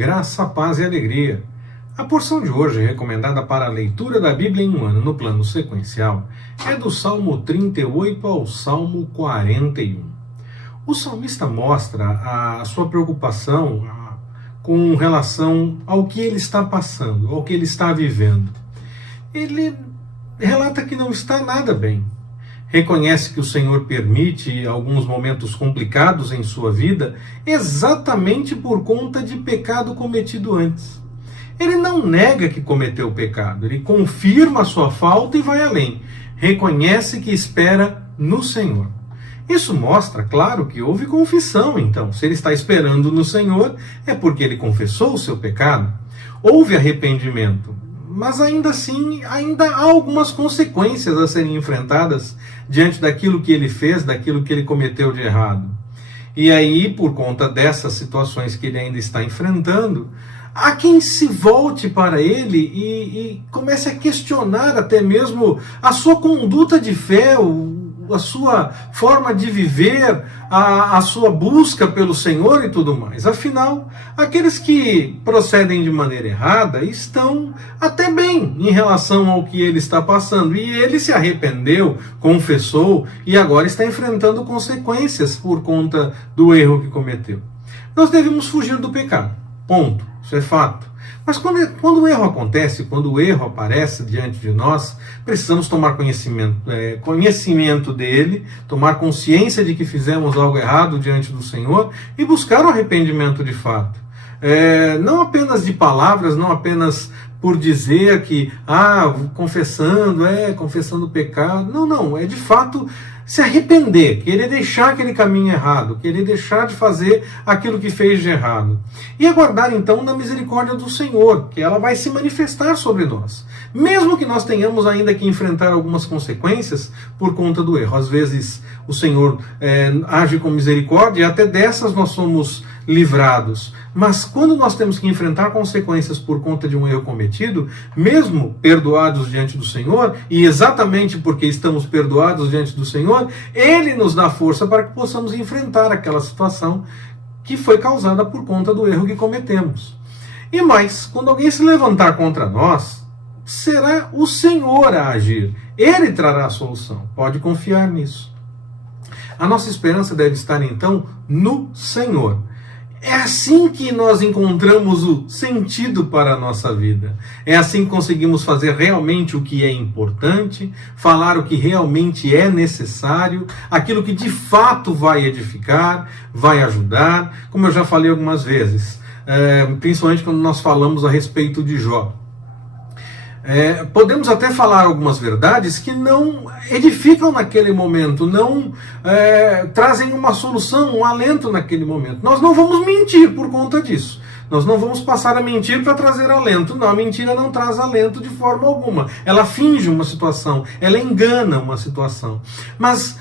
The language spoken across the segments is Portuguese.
graça, paz e alegria. A porção de hoje, recomendada para a leitura da Bíblia em um ano no plano sequencial, é do Salmo 38 ao Salmo 41. O salmista mostra a sua preocupação com relação ao que ele está passando, ao que ele está vivendo. Ele relata que não está nada bem. Reconhece que o Senhor permite alguns momentos complicados em sua vida exatamente por conta de pecado cometido antes. Ele não nega que cometeu pecado, ele confirma a sua falta e vai além. Reconhece que espera no Senhor. Isso mostra, claro, que houve confissão, então. Se ele está esperando no Senhor, é porque ele confessou o seu pecado. Houve arrependimento. Mas ainda assim, ainda há algumas consequências a serem enfrentadas diante daquilo que ele fez, daquilo que ele cometeu de errado. E aí, por conta dessas situações que ele ainda está enfrentando, há quem se volte para ele e comece a questionar até mesmo a sua conduta de fé, a sua forma de viver, a sua busca pelo Senhor e tudo mais. Afinal, aqueles que procedem de maneira errada estão até bem em relação ao que ele está passando. E ele se arrependeu, confessou e agora está enfrentando consequências por conta do erro que cometeu. Nós devemos fugir do pecado. Ponto. Isso é fato. Mas quando o erro acontece, quando o erro aparece diante de nós, precisamos tomar conhecimento dele, tomar consciência de que fizemos algo errado diante do Senhor e buscar o arrependimento de fato. Não apenas de palavras, não apenas por dizer que, confessando o pecado. Não, é de fato se arrepender, querer deixar aquele caminho errado, querer deixar de fazer aquilo que fez de errado. E aguardar então na misericórdia do Senhor, que ela vai se manifestar sobre nós. Mesmo que nós tenhamos ainda que enfrentar algumas consequências por conta do erro. Às vezes o Senhor age com misericórdia e até dessas nós somos livrados. Mas quando nós temos que enfrentar consequências por conta de um erro cometido, mesmo perdoados diante do Senhor, e exatamente porque estamos perdoados diante do Senhor, Ele nos dá força para que possamos enfrentar aquela situação que foi causada por conta do erro que cometemos. E mais, quando alguém se levantar contra nós, será o Senhor a agir. Ele trará a solução. Pode confiar nisso. A nossa esperança deve estar então no Senhor. É assim que nós encontramos o sentido para a nossa vida. É assim que conseguimos fazer realmente o que é importante, falar o que realmente é necessário, aquilo que de fato vai edificar, vai ajudar, como eu já falei algumas vezes, principalmente quando nós falamos a respeito de Jó. Podemos até falar algumas verdades que não edificam naquele momento, não trazem uma solução, um alento naquele momento. Nós não vamos mentir por conta disso. Nós não vamos passar a mentir para trazer alento. Não, a mentira não traz alento de forma alguma. Ela finge uma situação, ela engana uma situação. Mas,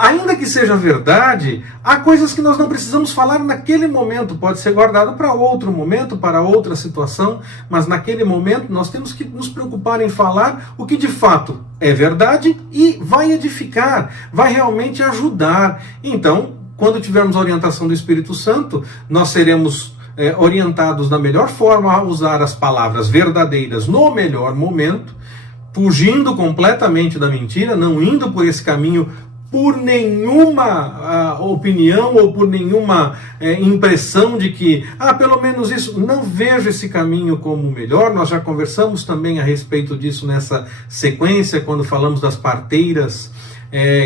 ainda que seja verdade, há coisas que nós não precisamos falar naquele momento. Pode ser guardado para outro momento, para outra situação, mas naquele momento nós temos que nos preocupar em falar o que de fato é verdade e vai edificar, vai realmente ajudar. Então, quando tivermos a orientação do Espírito Santo, nós seremos orientados da melhor forma a usar as palavras verdadeiras no melhor momento, fugindo completamente da mentira, não indo por esse caminho por nenhuma opinião ou por nenhuma impressão de que, pelo menos isso, não vejo esse caminho como o melhor. Nós já conversamos também a respeito disso nessa sequência, quando falamos das parteiras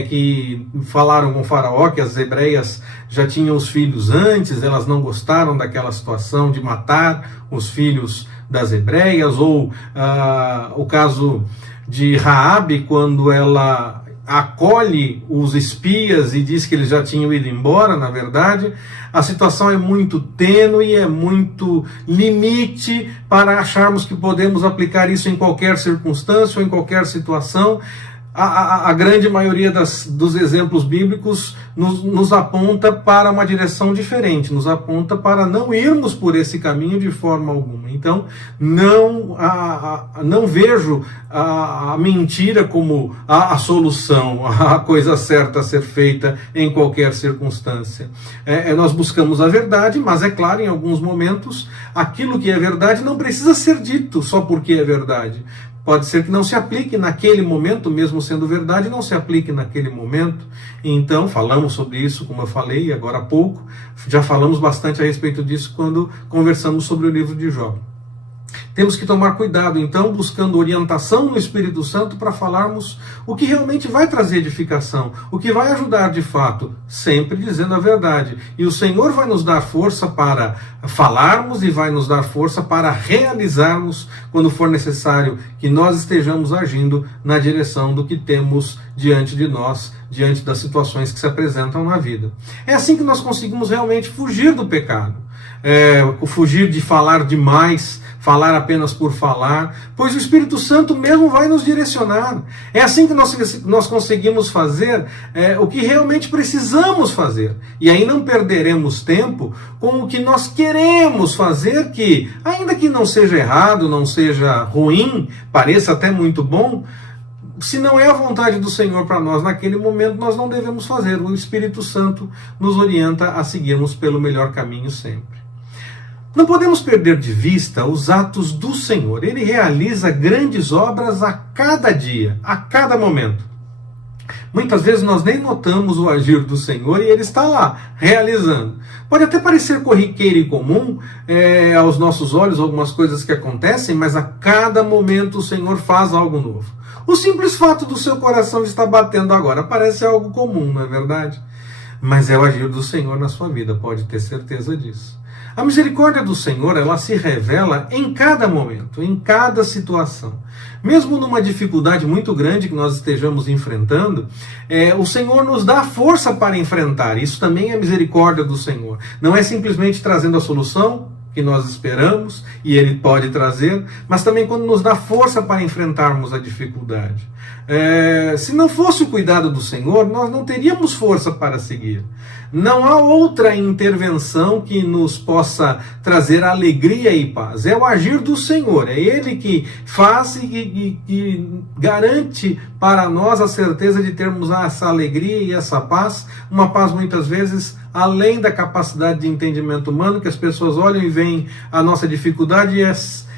que falaram com o faraó que as hebreias já tinham os filhos antes, elas não gostaram daquela situação de matar os filhos das hebreias, ou o caso de Raabe, quando ela acolhe os espias e diz que eles já tinham ido embora. Na verdade, a situação é muito tênue, é muito limite para acharmos que podemos aplicar isso em qualquer circunstância ou em qualquer situação. a grande maioria dos exemplos bíblicos nos aponta para uma direção diferente, nos aponta para não irmos por esse caminho de forma alguma. Então, não vejo a mentira como a solução, a coisa certa a ser feita em qualquer circunstância. Nós buscamos a verdade, mas é claro, em alguns momentos, aquilo que é verdade não precisa ser dito só porque é verdade. Pode ser que não se aplique naquele momento, mesmo sendo verdade, não se aplique naquele momento. Então, falamos sobre isso, como eu falei agora há pouco, já falamos bastante a respeito disso quando conversamos sobre o livro de Jó. Temos que tomar cuidado, então, buscando orientação no Espírito Santo para falarmos o que realmente vai trazer edificação, o que vai ajudar de fato, sempre dizendo a verdade. E o Senhor vai nos dar força para falarmos e vai nos dar força para realizarmos, quando for necessário, que nós estejamos agindo na direção do que temos diante de nós, diante das situações que se apresentam na vida. É assim que nós conseguimos realmente fugir do pecado, fugir de falar demais, falar apenas por falar, pois o Espírito Santo mesmo vai nos direcionar. É assim que nós conseguimos fazer o que realmente precisamos fazer. E aí não perderemos tempo com o que nós queremos fazer, que, ainda que não seja errado, não seja ruim, pareça até muito bom, se não é a vontade do Senhor para nós naquele momento, nós não devemos fazer. O Espírito Santo nos orienta a seguirmos pelo melhor caminho sempre. Não podemos perder de vista os atos do Senhor. Ele realiza grandes obras a cada dia, a cada momento. Muitas vezes nós nem notamos o agir do Senhor e Ele está lá, realizando. Pode até parecer corriqueiro e comum aos nossos olhos algumas coisas que acontecem, mas a cada momento o Senhor faz algo novo. O simples fato do seu coração estar batendo agora parece algo comum, não é verdade? Mas é o agir do Senhor na sua vida, pode ter certeza disso. A misericórdia do Senhor, ela se revela em cada momento, em cada situação. Mesmo numa dificuldade muito grande que nós estejamos enfrentando, o Senhor nos dá força para enfrentar. Isso também é misericórdia do Senhor. Não é simplesmente trazendo a solução que nós esperamos, e Ele pode trazer, mas também quando nos dá força para enfrentarmos a dificuldade. Se não fosse o cuidado do Senhor, nós não teríamos força para seguir. Não há outra intervenção que nos possa trazer alegria e paz. É o agir do Senhor. É Ele que faz e garante para nós a certeza de termos essa alegria e essa paz. Uma paz muitas vezes além da capacidade de entendimento humano, que as pessoas olham e veem a nossa dificuldade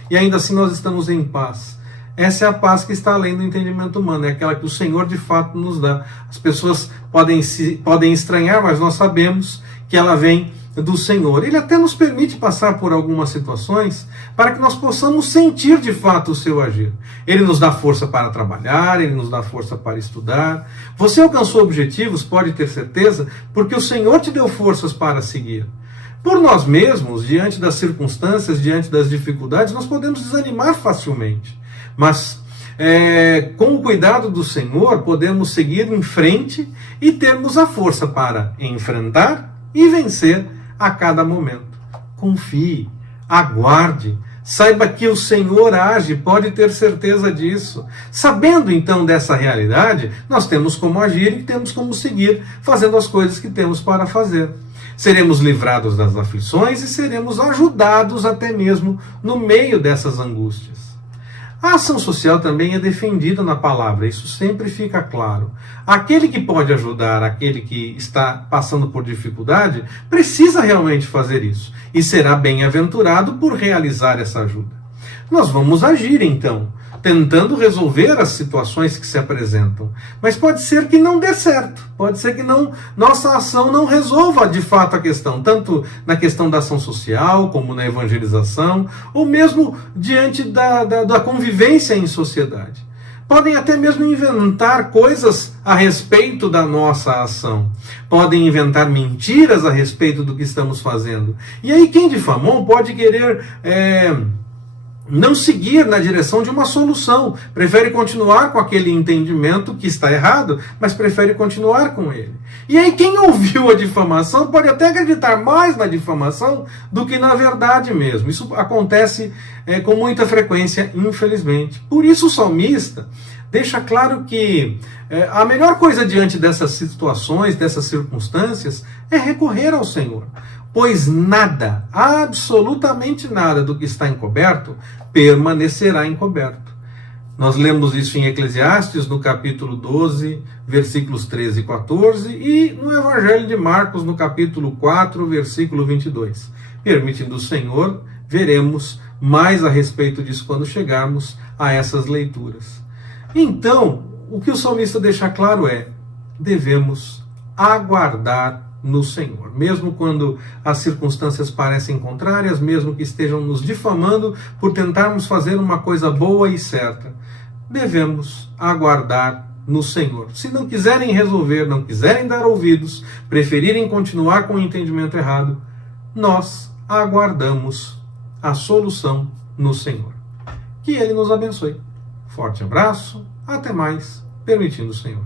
e ainda assim nós estamos em paz. Essa é a paz que está além do entendimento humano, é aquela que o Senhor de fato nos dá. As pessoas podem estranhar, mas nós sabemos que ela vem do Senhor. Ele até nos permite passar por algumas situações para que nós possamos sentir de fato o seu agir. Ele nos dá força para trabalhar, Ele nos dá força para estudar. Você alcançou objetivos, pode ter certeza, porque o Senhor te deu forças para seguir. Por nós mesmos, diante das circunstâncias, diante das dificuldades, nós podemos desanimar facilmente. Mas com o cuidado do Senhor, podemos seguir em frente e termos a força para enfrentar e vencer a cada momento. Confie, aguarde, saiba que o Senhor age, pode ter certeza disso. Sabendo então dessa realidade, nós temos como agir e temos como seguir, fazendo as coisas que temos para fazer. Seremos livrados das aflições e seremos ajudados até mesmo no meio dessas angústias. A ação social também é defendida na palavra, isso sempre fica claro. Aquele que pode ajudar, aquele que está passando por dificuldade, precisa realmente fazer isso e será bem-aventurado por realizar essa ajuda. Nós vamos agir então, tentando resolver as situações que se apresentam. Mas pode ser que não dê certo, pode ser que nossa ação não resolva de fato a questão, tanto na questão da ação social, como na evangelização, ou mesmo diante da convivência em sociedade. Podem até mesmo inventar coisas a respeito da nossa ação. Podem inventar mentiras a respeito do que estamos fazendo. E aí quem difamou pode querer não seguir na direção de uma solução, prefere continuar com aquele entendimento que está errado, mas prefere continuar com ele. E aí quem ouviu a difamação pode até acreditar mais na difamação do que na verdade mesmo. Isso acontece com muita frequência, infelizmente. Por isso o salmista, deixa claro que a melhor coisa diante dessas situações, dessas circunstâncias, é recorrer ao Senhor. Pois nada, absolutamente nada do que está encoberto, permanecerá encoberto. Nós lemos isso em Eclesiastes, no capítulo 12, versículos 13 e 14, e no Evangelho de Marcos, no capítulo 4, versículo 22. Permitindo o Senhor, veremos mais a respeito disso quando chegarmos a essas leituras. Então, o que o salmista deixa claro é: devemos aguardar no Senhor. Mesmo quando as circunstâncias parecem contrárias, mesmo que estejam nos difamando por tentarmos fazer uma coisa boa e certa, devemos aguardar no Senhor. Se não quiserem resolver, não quiserem dar ouvidos, preferirem continuar com o entendimento errado, nós aguardamos a solução no Senhor. Que Ele nos abençoe. Forte abraço, até mais, permitindo o Senhor.